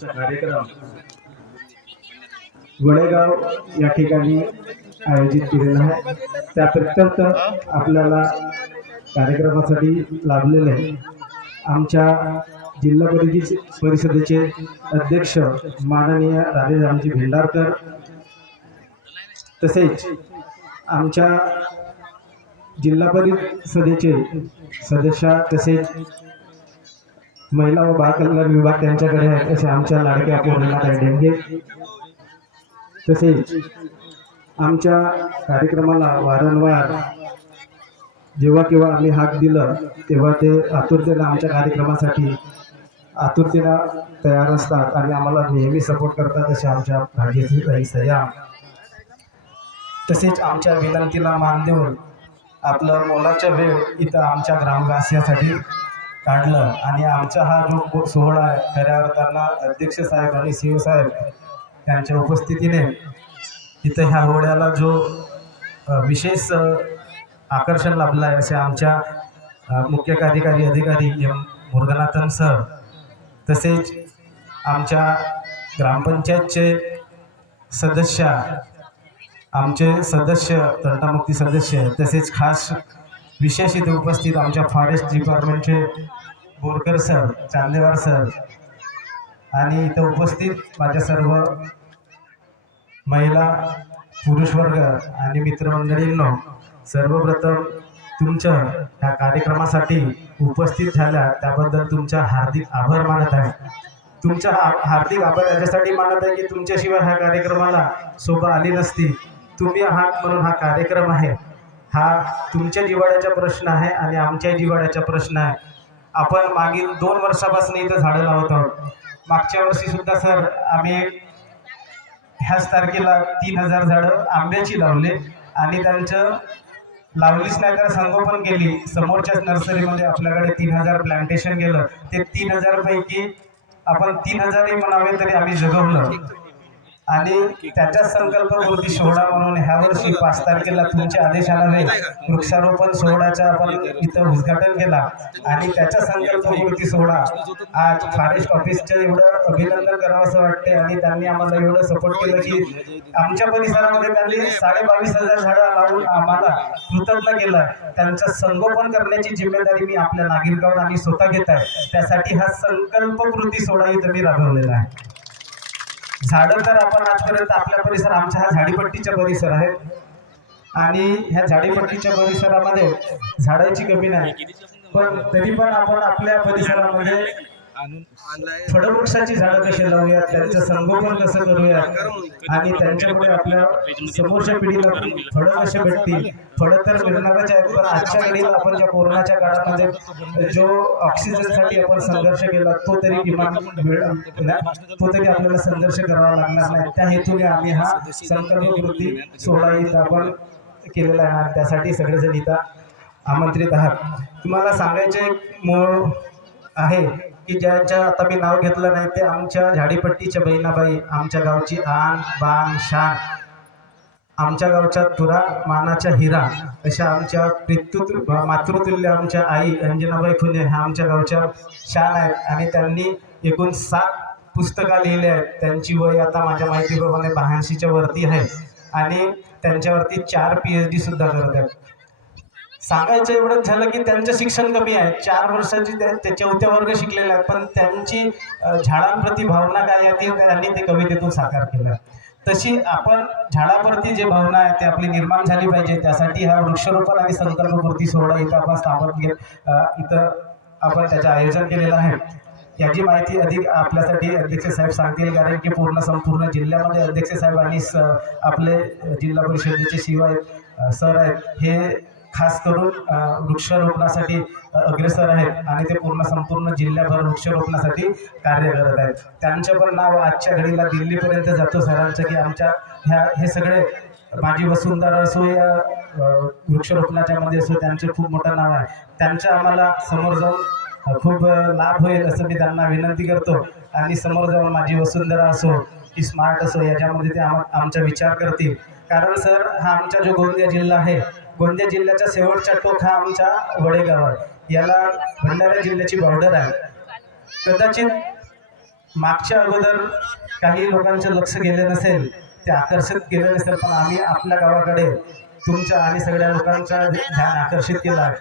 कार्यक्रम वडेगाव या ठिकाणी आयोजित केलेला आहे। त्या प्रत्यंत आपल्याला कार्यक्रमासाठी लाभलेले आमच्या जिल्हा परिषदेचे अध्यक्ष माननीय राधेरामजी भेंडारकर, तसेच आमच्या जिल्हा परिषदेचे सदस्य तसेच महिला व बाल कल्याण विभाग त्यांच्याकडे आहे असे आमच्या लाडक्या पौर्णिमाताई डेंगे, तसेच आमच्या कार्यक्रमाला वारंवार जेव्हा केव्हा आम्ही हाक दिलं तेव्हा ते आतुरतेने आमच्या कार्यक्रमासाठी आतुरतेने तयार असतात आणि आम्हाला नेहमी सपोर्ट करतात असे आमच्या भाग्यश्री सया, तसेच आमच्या विनंतीला मान देऊन आपलं मोलाचा वेळ इथं आमच्या ग्रामवासियांसाठी काढलं आणि आमचा हा जो सोहळा आहे खऱ्या अर्थानं अध्यक्ष साहेब आणि सीओ साहेब यांच्या उपस्थितीने इथं ह्या सोहळ्याला जो विशेष आकर्षण लाभलं आहे असे आमच्या मुख्य कार्यकारी अधिकारी एम मुरगनाथन सर, तसेच आमच्या ग्रामपंचायतचे सदस्य, आमचे सदस्य तंटामुक्ती सदस्य, तसेच खास विशेष इथे उपस्थित आमच्या फॉरेस्ट डिपार्टमेंटचे बोरकर सर, चांदेवार सर आणि इथं उपस्थित माझ्या सर्व महिला पुरुष वर्ग आणि मित्रमंडळींनो, सर्वप्रथम तुमच्या ह्या कार्यक्रमासाठी उपस्थित झाल्या त्याबद्दल तुमचा हार्दिक आभार मानत आहे। तुमचा हार्दिक आभार याच्यासाठी मानत आहे की तुमच्याशिवाय ह्या कार्यक्रमाला शोभा आली नसती। तुम्ही आहात म्हणून हा कार्यक्रम आहे, हा तुमच्या जिव्हाळ्याचा प्रश्न आहे आणि आमच्या जिव्हाळ्याचा प्रश्न आहे। आपण मागील 2 वर्षापासून इथं झाडं लावत आहोत। मागच्या वर्षी सुद्धा सर आम्ही ह्याच तारखेला 3000 झाडं आंब्याची लावले आणि त्यांचं लावलीच नाही तर संगोपन केली। समोरच्याच नर्सरीमध्ये आपल्याकडे 3000 प्लांटेशन गेलं। ते 3000 पैकी आपण 3000ही म्हणावे तरी आम्ही जगवलं आणि त्याच्या संकल्पपूर्ती सोहळा म्हणून ह्या वर्षी 5 तारखेला तुमच्या आदेशाने वृक्षारोपण सोहळ्याचा आपण इथं उद्घाटन केला आणि त्याच्या संकल्पपूर्ती सोहळा आज फॉरेस्ट ऑफिसचं एवढं अभिनंदन करावं असं वाटते आणि त्यांनी आम्हाला एवढं सपोर्ट केलं की आमच्या परिसरामध्ये त्यांनी 22,500 झाडं लावून आम्हाला कृतज्ञ केलं। त्यांचं संगोपन करण्याची जिम्मेदारी मी आपल्या नागरिकांवर आणि स्वतः घेत आहे। त्यासाठी हा संकल्पपूर्ती सोहळा इथं मी राबवलेला आहे। झाडं तर आपण आजपर्यंत आपल्या परिसर आमचा हा झाडीपट्टीचा परिसर आहे आणि ह्या झाडीपट्टीच्या परिसरामध्ये झाडांची कमी नाही, पण तरी पण आपण आपल्या परिसरामध्ये फळवृक्षाची झाडं कशी लावूयात, त्यांचं संगोपन कसं करूयात आणि त्यांच्यामुळे आपल्या समोरच्या पिढीला फळं कसे भेटतील। फळं तर मिळणारच आहे, पण आजच्या घडीला आपण ज्या कोरोनाच्या काळामध्ये जो ऑक्सिजनसाठी आपण संघर्ष केला तो तरी किमान तो तरी आपल्याला संघर्ष करावा लागणार नाही। त्या हेतूने आम्ही हा संकल्पपूर्ती सोहळा इथं आपण केलेला आहे। त्यासाठी सगळेजण इथं आमंत्रित आहात। तुम्हाला सांगायचे मूळ आहे की ज्यांच्या आता मी नाव घेतलं नाही ते आमच्या झाडीपट्टीच्या बहिणाबाई, आमच्या गावची आन बान शान, आमच्या गावच्या तुरा मानाच्या हिरा अशा आमच्या मातृतुल्य आमच्या आई अंजनाबाई खुने ह्या आमच्या गावच्या शान आहेत आणि त्यांनी एकूण 7 पुस्तकं लिहिली आहेत। त्यांची वय आता माझ्या माहितीप्रमाणे 82च्या वरती आहे आणि त्यांच्यावरती 4 PhD सुद्धा करत आहेत। सांगायचं एवढंच झालं की त्यांचं शिक्षण कमी आहे, 4 वर्षाची ते 4थ्या वर्ग शिकलेले आहेत, पण त्यांची झाडांप्रती भावना काय आहे त्यांनी ते कवितेतून साकार केलं। तशी आपण झाडाप्रती जे भावना आहे ते आपली निर्माण झाली पाहिजे। त्यासाठी हा वृक्षारोपण आणि संकल्पपूर्ती सोहळा इथं आपण स्थापन इथं आपण त्याचं आयोजन केलेलं आहे। याची माहिती अधिक आपल्यासाठी अध्यक्ष साहेब सांगतील, कारण की संपूर्ण जिल्ह्यामध्ये अध्यक्ष साहेब आणि आपले जिल्हा परिषदेचे शिवाय सर आहेत हे खास करून वृक्षारोपणासाठी अग्रेसर आहेत आणि ते संपूर्ण जिल्ह्याभर वृक्षारोपणासाठी कार्य करत आहेत। त्यांचं पण नाव आजच्या घडीला दिल्लीपर्यंत जातो सरांचं की आमच्या हे सगळे माझी वसुंधरा असो या वृक्षारोपणाच्या मध्ये असो त्यांचं खूप मोठं नाव आहे। त्यांचं आम्हाला समोर जाऊन खूप लाभ होईल असं मी त्यांना विनंती करतो आणि समोर जाऊन माझी वसुंधरा असो की स्मार्ट असो याच्यामध्ये ते आमचा विचार करतील, कारण सर हा आमचा जो गोंदिया जिल्हा आहे, गोंदिया जिल्ह्याचा शेवटचा टोक हा आमचा वडेगाव आहे। याला भंडारा जिल्ह्याची बॉर्डर आहे। कदाचित मागच्या अगोदर काही लोकांचं लक्ष गेलं नसेल, ते आकर्षित केलं नसेल, पण आम्ही आपल्या गावाकडे तुमच्या आणि सगळ्या लोकांचा ध्यान आकर्षित केलं आहे.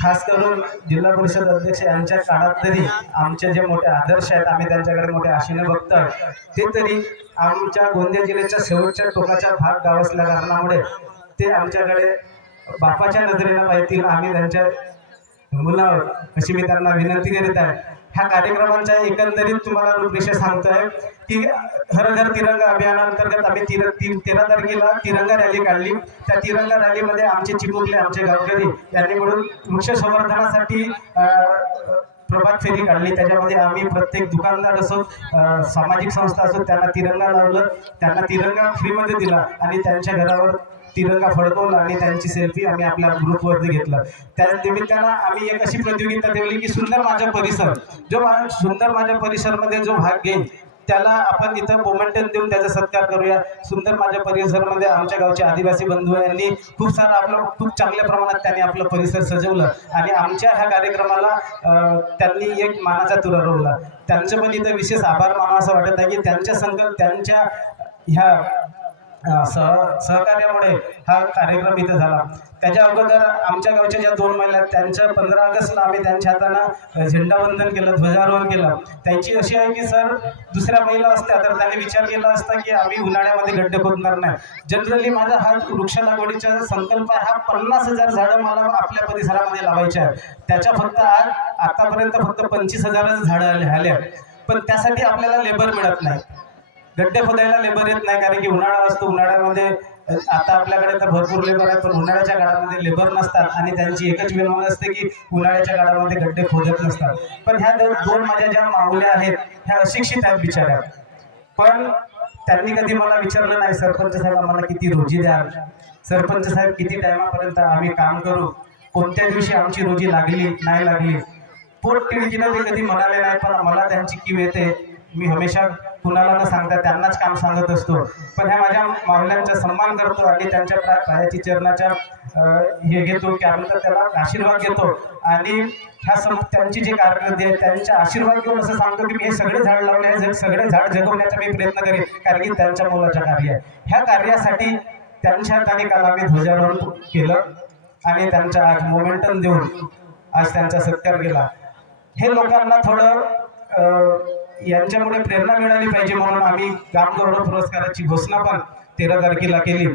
खास करून जिल्हा परिषद अध्यक्ष यांच्या काळात तरी आमचे जे मोठे आदर्श आहेत, आम्ही त्यांच्याकडे मोठ्या आशेने बघतोय, ते तरी आमच्या गोंदिया जिल्ह्याच्या शेवटच्या टोकाच्या भाग गाव असल्या कारणामुळे ते आमच्याकडे बापाच्या नजरेनं पाहतील. आम्ही त्यांच्या मुलावर अशी मी त्यांना विनंती करीत आहे. ह्या कार्यक्रमांच्या एकंदरीत तुम्हाला रूपरेषा सांगतोय की हर घर तिरंगा अभियानांतर्गत आम्ही 13 तारखेला तिरंगा रॅली काढली. त्या तिरंगा रॅलीमध्ये आमचे चिमुकले, आमचे गावकरी यांनी मिळून वृक्ष संवर्धनासाठी प्रभात फेरी काढली. त्याच्यामध्ये आम्ही प्रत्येक दुकानदार असो, सामाजिक संस्था असो, त्यांना तिरंगा लावलं, त्यांना तिरंगा फ्रीमध्ये दिला आणि त्यांच्या घरावर तिरंगा फडकवला आणि त्यांची सेल्फी आम्ही आपल्या ग्रुपवरती घेतला. त्याच निमित्तानं आम्ही एक अशी प्रतियोगिता ठेवली की सुंदर माझा परिसर, जो सुंदर माझ्या परिसरमध्ये जो भाग घेईल त्याला आपण इथं मोमेंटन देऊन त्याचा सत्कार करूया. सुंदर माझ्या परिसरमध्ये आमच्या गावचे आदिवासी बंधू यांनी खूप सारं आपलं खूप चांगल्या प्रमाणात त्यांनी आपलं परिसर सजवलं आणि आमच्या ह्या कार्यक्रमाला त्यांनी एक मानाचा तुरा रोवला. त्यांचं पण इथं विशेष आभार मानावं असं वाटत आहे की त्यांच्या ह्या सहकार्यामुळे हा कार्यक्रम इथं झाला. त्याच्या अगोदर आमच्या गावच्या ज्या 2 महिला आहेत त्यांच्या 15 ऑगस्टला आम्ही त्यांच्या हातानं झेंडावंदन केलं, ध्वजारोहण केलं. त्यांची अशी आहे की सर दुसऱ्या महिला असत्या तर त्यांनी विचार केला असता की आम्ही उन्हाळ्यामध्ये गड्डे खोदणार नाही. जनरली माझा हा वृक्ष लागवडीचा संकल्प आहे, हा 50,000 झाडं मला आपल्या परिसरामध्ये लावायचे आहेत. त्याच्या फक्त आतापर्यंत फक्त 25,000च झाडं आले आहेत. पण त्यासाठी आपल्याला लेबर मिळत नाही, गड्डे खोदायला लेबर येत नाही, कारण की उन्हाळा असतो. उन्हाळ्यामध्ये आता आपल्याकडे तर भरपूर लेबर आहेत, पण उन्हाळ्याच्या काळामध्ये लेबर नसतात आणि त्यांची एकच विनंती असते की उन्हाळ्याच्या काळामध्ये गड्डे खोदत नसतात. पण ह्या 2 माझ्या ज्या माऊल्या आहेत ह्या अशिक्षित आहेत बिचाऱ्या, पण त्यांनी कधी मला विचारलं नाही सरपंच साहेब आम्हाला किती रोजी द्याल, सरपंच साहेब किती टायमापर्यंत आम्ही काम करू, कोणत्या दिवशी आमची रोजी लागली नाही लागली, पोटतिडकीनं ते कधी म्हणाले नाही. पण मला त्यांची कीव येते, मी हमेशा कुणाला न सांगता त्यांनाच काम सांगत असतो. पण ह्या माझ्या माऊल्यांचा सन्मान करतो आणि त्यांच्या पायाची चरणाच्या हे घेतो की आम्ही तर त्याला आशीर्वाद घेतो आणि त्यांची जी कारकिर्दी आहे त्यांच्या आशीर्वाद घेऊन असं सांगतो की मी हे सगळे झाड लावले आहे, सगळे झाड जगवण्याचा मी प्रयत्न करेन, कारण की त्यांच्या मुलाचं कार्य आहे. ह्या कार्यासाठी त्यांच्या हाताने काल आम्ही ध्वजारोहण केलं आणि त्यांच्या आज मोमेंटम देऊन आज त्यांचा सत्कार केला. हे लोकांना थोडं यांच्यामुळे प्रेरणा मिळाली पाहिजे म्हणून आम्ही गामगौरव पुरस्काराची घोषणा पण 13 तारखेला केली.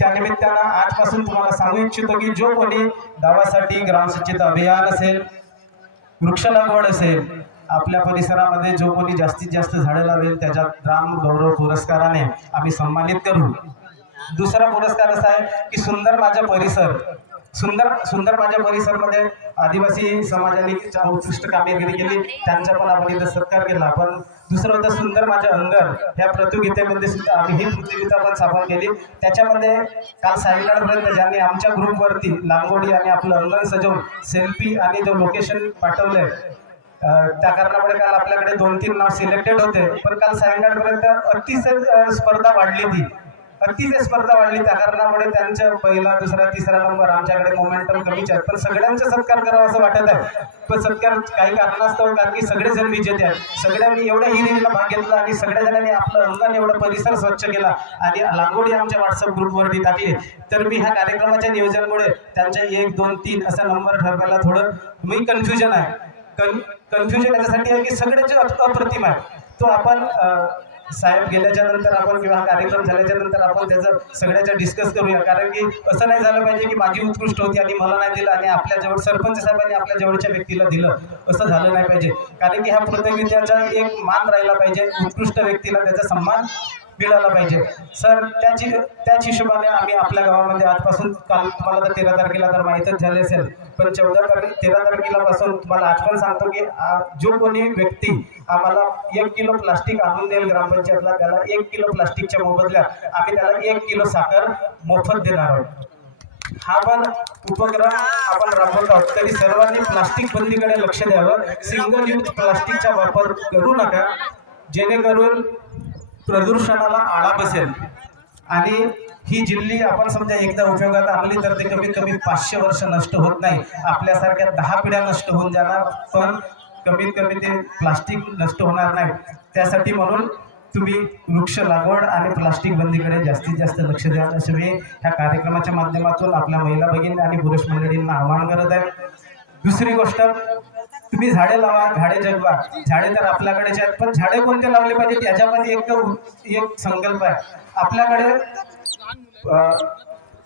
त्यानिमित्तानं आजपासून तुम्हाला सांगू इच्छितो की जो कोणी गावासाठी ग्रामस्वच्छता अभियान असेल, वृक्ष लागवड असेल, आपल्या परिसरामध्ये जो कोणी जास्तीत जास्त झाडं लावेल त्याच्या ग्रामगौरव पुरस्काराने आम्ही सन्मानित करू. दुसरा पुरस्कार असा आहे की सुंदर माझा परिसर. सुंदर माझ्या परिसरमध्ये आदिवासी समाजाने उत्कृष्ट कामगिरी केली, त्यांचा पण आपण इथं सत्कार केला. पण दुसरं होतं सुंदर माझ्या अंगण. ह्या प्रतियोगितेमध्ये सुद्धा आम्ही ही प्रतियोगिता पण स्थापन केली. त्याच्यामध्ये काल सायंकाळपर्यंत ज्यांनी आमच्या ग्रुपवरती रांगोळी आणि आपलं अंगण सजवून सेल्फी आणि जो लोकेशन पाठवलंय त्या कारणामुळे काल आपल्याकडे 2-3 नाव सिलेक्टेड होते. पण काल सायंकाळपर्यंत अतिशय स्पर्धा वाढली त्या कारणामुळे त्यांच्या पहिला, दुसरा, तिसरा नंबर आमच्याकडे मोमेंटम कमीच आहे. पण सगळ्यांचा सत्कार करावा असं वाटत आहे. पण सत्कार काही कारणास्तव, कारण की सगळेजण विजेते आहेत, सगळ्यांनी एवढ्या हिरीला भाग घेतला आणि सगळ्या जणांनी आपलं अंगण एवढं परिसर स्वच्छ केला आणि रांगोळी आमच्या व्हॉट्सअप ग्रुपवरती टाकली. तर मी ह्या कार्यक्रमाच्या नियोजनामुळे त्यांच्या 1, 2, 3 असा नंबर ठरवायला थोडं मी कन्फ्युजन आहे. कन्फ्युजन याच्यासाठी आहे की सगळ्याचे अप्रतिम आहे. तो आपण साहेब गेल्याच्या नंतर आपण किंवा कार्यक्रम झाल्याच्या नंतर आपण त्याचं सगळ्याच्या डिस्कस करूया, कारण की असं नाही झालं पाहिजे की माझी उत्कृष्ट होती आणि मला नाही दिलं आणि आपल्या जवळ सरपंच साहेबांनी आपल्या जवळच्या व्यक्तीला दिलं, असं झालं नाही पाहिजे. कारण की ह्या प्रतियोगितेचा एक मान राहिला पाहिजे, उत्कृष्ट व्यक्तीला त्याचा सन्मान मिळाला पाहिजे. सर त्याच हिशोबाने आम्ही आपल्या गावामध्ये आजपासून, काल तुम्हाला तर 13 तारखेला तर माहीतच झाले असेल, पण 13 तारखेला पासून तुम्हाला आज पण सांगतो की जो कोणी व्यक्ती आम्हाला 1 किलो प्लास्टिक आणून देईल ग्रामपंचायतला, त्याला 1 किलो प्लास्टिकच्या मोबदल्यात आम्ही त्याला 1 किलो साखर मोफत देणार आहोत. हा पण उपक्रम आपण राबवत आहोत. तरी सर्वांनी प्लास्टिक बंदीकडे लक्ष द्यावं. सिंगल यूज प्लास्टिकचा वापर करू नका, जेणेकरून प्रदूषणाला आळा बसेल. आणि ही जिल्ली आपण समजा एकदा उपयोगात आणली तर ते कमीत कमी 500 वर्ष नष्ट होत नाही. आपल्यासारख्या 10 पिढ्या नष्ट होऊन जाणार, पण कमीत कमी ते प्लास्टिक नष्ट होणार नाही, त्यासाठी म्हणून तुम्ही वृक्ष लागवड आणि प्लास्टिक बंदीकडे जास्तीत जास्त लक्ष द्या, असे मी ह्या कार्यक्रमाच्या माध्यमातून आपल्या महिला भगिनी आणि पुरुष मंडळींना आवाहन करत आहे. दुसरी गोष्ट, तुम्ही झाडे लावा, झाडे जगवा. झाडे तर आपल्याकडेच आहेत, पण झाडे कोणते लावले पाहिजे त्याच्यामध्ये एक संकल्प आहे आपल्याकडे.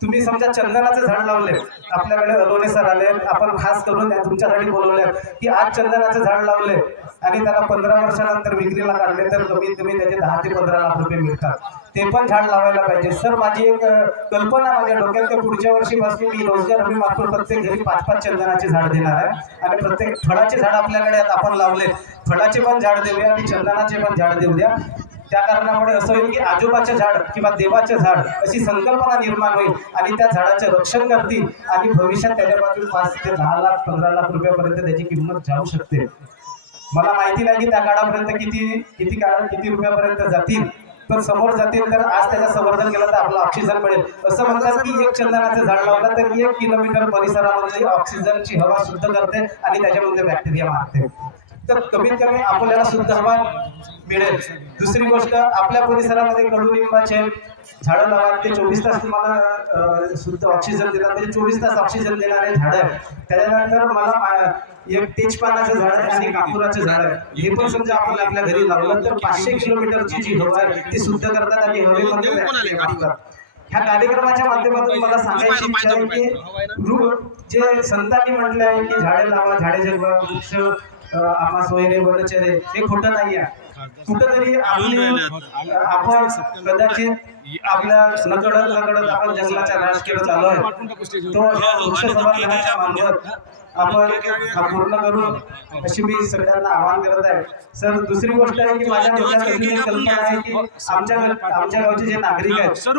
तुम्ही समजा चंदनाचं झाड लावले, आपल्याकडे अलोने सर आले, आपण खास करून तुमच्यासाठी बोलवले की आज चंदनाचं झाड लावले आणि त्याला 15 वर्षानंतर विक्रीला काढले तर कमीत कमी त्याचे 10 ते 15 लाख रुपये मिळतात. ते पण झाड लावायला पाहिजे. सर माझी एक कल्पना माझ्या डोक्यात की पुढच्या वर्षीपासून मी रोजगार हमी मार्फत प्रत्येक घरी 5-5 चंदनाचे झाड देणार आहे आणि प्रत्येक फळाचे झाड आपल्याकडे आपण लावले, फळाचे पण झाड देऊया आणि चंदनाचे पण झाड देऊ द्या. त्या कारणामुळे असं होईल की आजोबाचे झाड किंवा देवाचे झाड अशी संकल्पना निर्माण होईल आणि त्या झाडाचे रक्षण करतील आणि भविष्यात त्याच्यापासून 5 ते 10 लाख 15 लाख रुपयापर्यंत त्याची किंमत जाऊ शकते. मला माहिती नाही की त्या काळापर्यंत किती रुपयापर्यंत जातील, पण समोर जातील. तर आज त्याचं संवर्धन केलं तर आपला ऑक्सिजन मिळेल. असं म्हणतात की एक चंदनाचं झाड लावलं तर 1 किलोमीटर परिसरामध्ये ऑक्सिजनची हवा शुद्ध करते आणि त्याच्यामध्ये बॅक्टेरिया मारते. तर कमीत कमी आपल्याला शुद्ध हवा मिळेल. दुसरी गोष्ट, आपल्या परिसरामध्ये कडुलिंबाचे झाडं लावा. ते 24 तास तुम्हाला शुद्ध ऑक्सिजन देतात, ते 24 तास ऑक्सिजन देणारे झाड आहे. त्याच्यानंतर मला एक तेजपानाचं झाड आहे आणि कापुराचं झाड आहे. हे पण समजा आपण आपल्या घरी लावलं तर 500 किलोमीटरची जी हवा आहे ती शुद्ध करतात आणि हवेमध्ये बॅक्टेरिया मारतात. ह्या कार्यक्रमाच्या माध्यमातून मला सांगायची इच्छा आहे की जे संतांनी म्हटलं आहे की झाडे लावा, झाडे जगवा, वृक्ष आम्हा सोयरे वरचरे, हे खोटं नाही आहे. कुठंतरी आपण कदाचित आपल्या नकळत आपण जंगलाचा नाश करत आलो आहे. तो वृक्ष संवर्धनाच्या मार्फत आपण पूर्ण करू अशी मी सगळ्यांना आवाहन करत आहे. सर दुसरी गोष्ट आहे की माझ्या डोक्यात एक कल्पना आहे की आमच्या गावचे जे नागरिक आहेत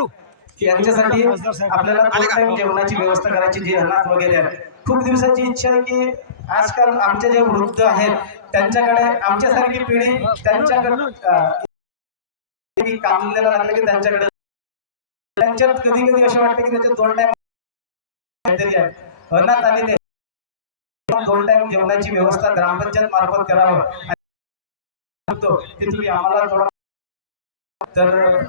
यांच्यासाठी आपल्याला 2 टाइम जेवणाची व्यवस्था करायची, जे अनाथ वगैरे आहे. खूप दिवसाची इच्छा आहे की आजकाल आमचे जे वृद्ध आहेत त्यांच्याकडे आमच्यासारखी पिढी त्यांच्याकडे काम द्यायला लागलं की त्यांच्यात कधी कधी असं वाटतं की त्याच्यात 2 टाइम काहीतरी आहे. अनाथ आणि ते 2 टाइम जेवणाची व्यवस्था ग्रामपंचायत मार्फत करावं की तुम्ही आम्हाला थोडं तर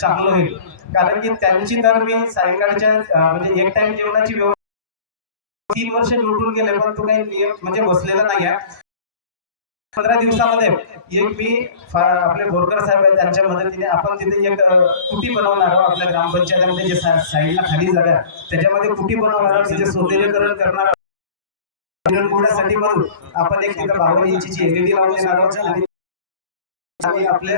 चांगलं होईल. कारण की त्यांची तर मी सायंकाळच्या म्हणजे 1 टाइम जेवणाची व्यवस्था 3 वर्ष निवडून गेले, पण तो काही नियम म्हणजे बसलेला नाही आहे. 15 दिवसामध्ये एक मी आपले बोरकर साहेब आहेत त्यांच्या मदतीने आपण तिथे एक कुटी बनवणार आहोत. आपल्या ग्रामपंचायतीमध्ये जे साईडला खाली जागा त्याच्यामध्ये कुटी बनवणार आहोत, तिचे सौंदर्यीकरण करणार आहोत. साठी म्हणून आपण एक तिथं 52 इंचीची LED लावून देणार आहोत आणि आपले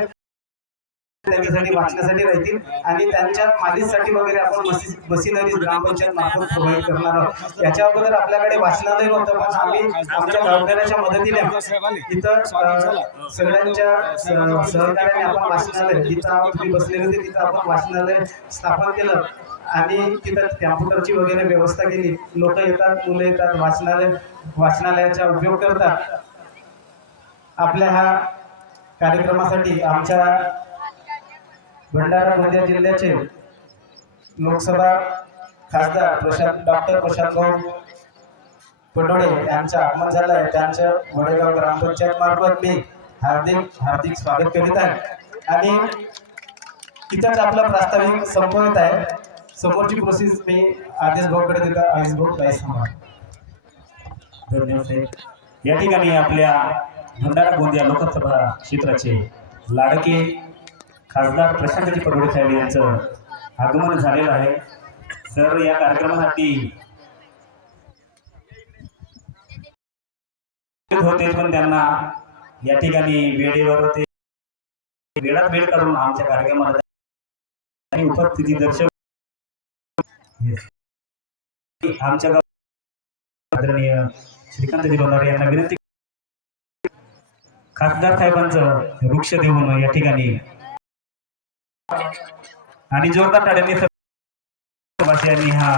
त्यांच्यासाठी वाचण्यासाठी राहतील आणि त्यांच्या मालिशसाठी वगैरे आपण मशिनरीज ग्रामपंचायत मार्फत प्रोव्हाइड करणार आहोत. याच्या अगोदर आपल्याकडे वाचनालय नव्हतं, पण आम्ही आमच्या गावकऱ्याच्या मदतीने इथं सगळ्यांच्या सहकार्याने आपण वाचनालय जिथं तुम्ही बसलेले होते तिथं आपण वाचनालय स्थापन केलं आणि तिथं कॅम्प्युटरची वगैरे व्यवस्था केली. लोक येतात, मुलं येतात, वाचनालयाचा उपयोग करतात. आपल्या ह्या कार्यक्रमासाठी आमच्या भंडारा गोंदिया जिल्ह्याचे लोकसभा खासदार डॉक्टर प्रशांतभाऊ पटोळे यांचं आगमन झालं आहे. त्यांच्या वडेगाव ग्रामपंचायत मार्फत मी हार्दिक स्वागत करीत आहे आणि तिथंच आपला प्रास्ताविक संपवत आहे. समोरची प्रोसेस मी आदेश भाऊकडे देतो. आदेश भाऊ काय सांगा. धन्यवाद. या ठिकाणी आपल्या भंडारा गोंदिया लोकसभा क्षेत्राचे लाडके खासदार प्रशांतजी पटोळे साहेब यांचं आगमन झालेलं आहे. सर या कार्यक्रमासाठी होते, पण त्यांना या ठिकाणी वेळेवर ते वेळात वेळ काढून आमच्या कार्यक्रमाला उपस्थिती दर्शव आमच्या आदरणीय श्रीकांतजी लोणारे यांना विनंती खासदार साहेबांचं वृक्ष देऊन या ठिकाणी आणि जोरदार टाळ्यांनी हा